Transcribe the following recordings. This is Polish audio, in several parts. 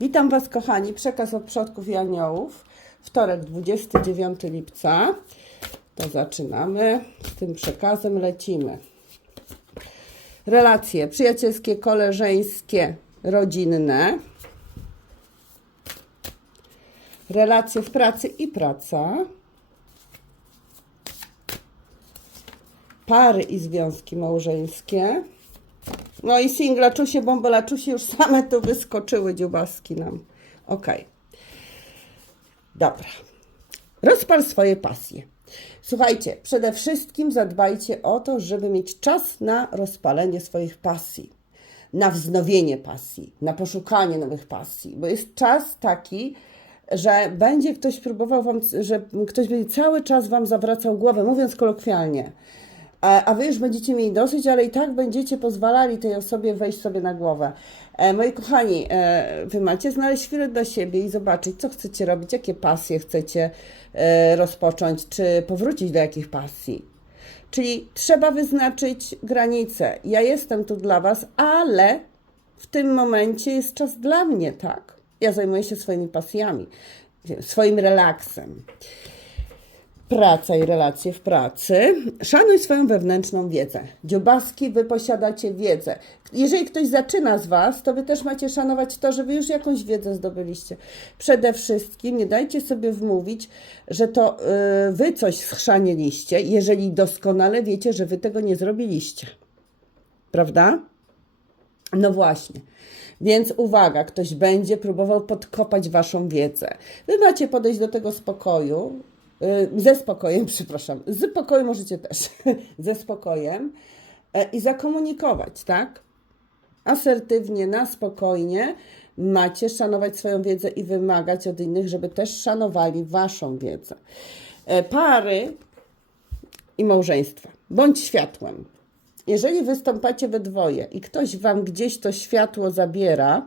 Witam Was, kochani. Przekaz od przodków i aniołów. Wtorek, 29 lipca. To zaczynamy. Z tym przekazem lecimy. Relacje przyjacielskie, koleżeńskie, rodzinne. Relacje w pracy i praca. Pary i związki małżeńskie. No i singla-czusie, bąbelaczusie już same tu wyskoczyły dziubaski nam. Okej. Dobra. Rozpal swoje pasje. Słuchajcie, przede wszystkim zadbajcie o to, żeby mieć czas na rozpalenie swoich pasji, na wznowienie pasji, na poszukanie nowych pasji, bo jest czas taki, że będzie ktoś próbował wam, że ktoś będzie cały czas wam zawracał głowę, mówiąc kolokwialnie. A, a wy już będziecie mieli dosyć, ale i tak będziecie pozwalali tej osobie wejść sobie na głowę. E, moi kochani, e, wy macie znaleźć chwilę dla siebie i zobaczyć, co chcecie robić, jakie pasje chcecie e, rozpocząć, czy powrócić do jakich pasji. Czyli trzeba wyznaczyć granice. Ja jestem tu dla was, ale w tym momencie jest czas dla mnie, tak? Ja zajmuję się swoimi pasjami, swoim relaksem praca i relacje w pracy. Szanuj swoją wewnętrzną wiedzę. Dziobaski, wy posiadacie wiedzę. Jeżeli ktoś zaczyna z Was, to Wy też macie szanować to, że Wy już jakąś wiedzę zdobyliście. Przede wszystkim nie dajcie sobie wmówić, że to yy, Wy coś schrzaniliście, jeżeli doskonale wiecie, że Wy tego nie zrobiliście. Prawda? No właśnie. Więc uwaga, ktoś będzie próbował podkopać Waszą wiedzę. Wy macie podejść do tego spokoju, ze spokojem, przepraszam, z pokoju możecie też, ze spokojem e, i zakomunikować, tak? Asertywnie, na spokojnie macie szanować swoją wiedzę i wymagać od innych, żeby też szanowali Waszą wiedzę. E, Pary i małżeństwa. Bądź światłem. Jeżeli wystąpacie we dwoje i ktoś wam gdzieś to światło zabiera, e,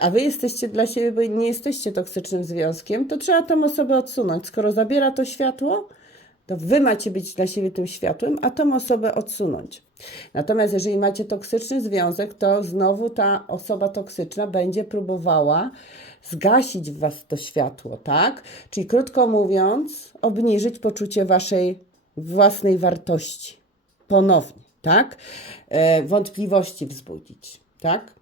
a wy jesteście dla siebie, bo nie jesteście toksycznym związkiem, to trzeba tą osobę odsunąć. Skoro zabiera to światło, to wy macie być dla siebie tym światłem, a tą osobę odsunąć. Natomiast jeżeli macie toksyczny związek, to znowu ta osoba toksyczna będzie próbowała zgasić w was to światło, tak? Czyli krótko mówiąc, obniżyć poczucie waszej własnej wartości ponownie, tak? E, wątpliwości wzbudzić, tak?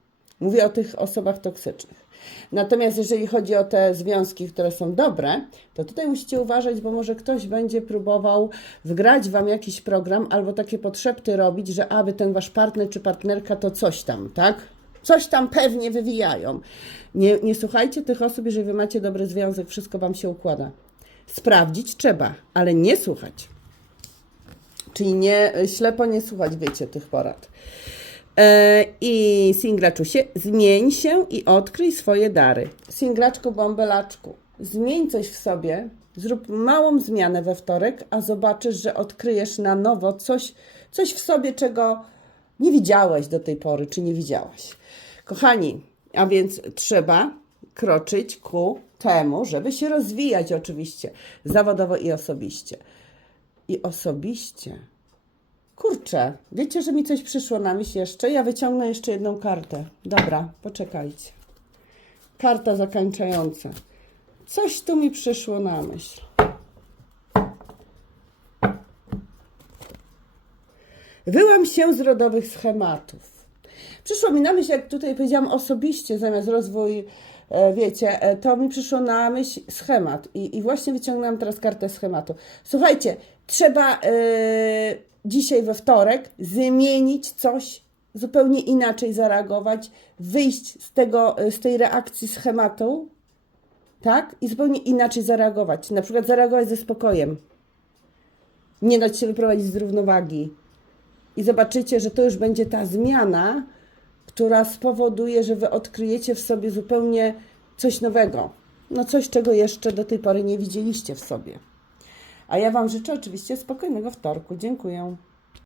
Mówię o tych osobach toksycznych. Natomiast jeżeli chodzi o te związki, które są dobre, to tutaj musicie uważać, bo może ktoś będzie próbował wgrać wam jakiś program albo takie podszepty robić, że aby ten wasz partner czy partnerka to coś tam, tak? Coś tam pewnie wywijają. Nie, nie słuchajcie tych osób, jeżeli wy macie dobry związek, wszystko wam się układa. Sprawdzić trzeba, ale nie słuchać. Czyli nie, ślepo nie słuchać, wiecie, tych porad. E, I singlaczusie, zmień się i odkryj swoje dary. Singlaczku, bąbelaczku, zmień coś w sobie, zrób małą zmianę we wtorek, a zobaczysz, że odkryjesz na nowo coś, coś w sobie, czego nie widziałeś do tej pory, czy nie widziałaś. Kochani, a więc trzeba kroczyć ku temu, żeby się rozwijać oczywiście, zawodowo i osobiście i osobiście. Kurczę, wiecie, że mi coś przyszło na myśl jeszcze? Ja wyciągnę jeszcze jedną kartę. Dobra, poczekajcie. Karta zakończająca. Coś tu mi przyszło na myśl. Wyłam się z rodowych schematów. Przyszło mi na myśl, jak tutaj powiedziałam osobiście, zamiast rozwój, wiecie, e, to mi przyszło na myśl schemat. I, i właśnie wyciągnęłam teraz kartę schematu. Słuchajcie, trzeba e, dzisiaj we wtorek zmienić coś, zupełnie inaczej zareagować, wyjść z, tego, e, z tej reakcji schematu, tak? I zupełnie inaczej zareagować. Na przykład zareagować ze spokojem. Nie dać się wyprowadzić z równowagi. I zobaczycie, że to już będzie ta zmiana, która spowoduje, że wy odkryjecie w sobie zupełnie coś nowego. No coś, czego jeszcze do tej pory nie widzieliście w sobie. A ja Wam życzę oczywiście spokojnego wtorku. Dziękuję.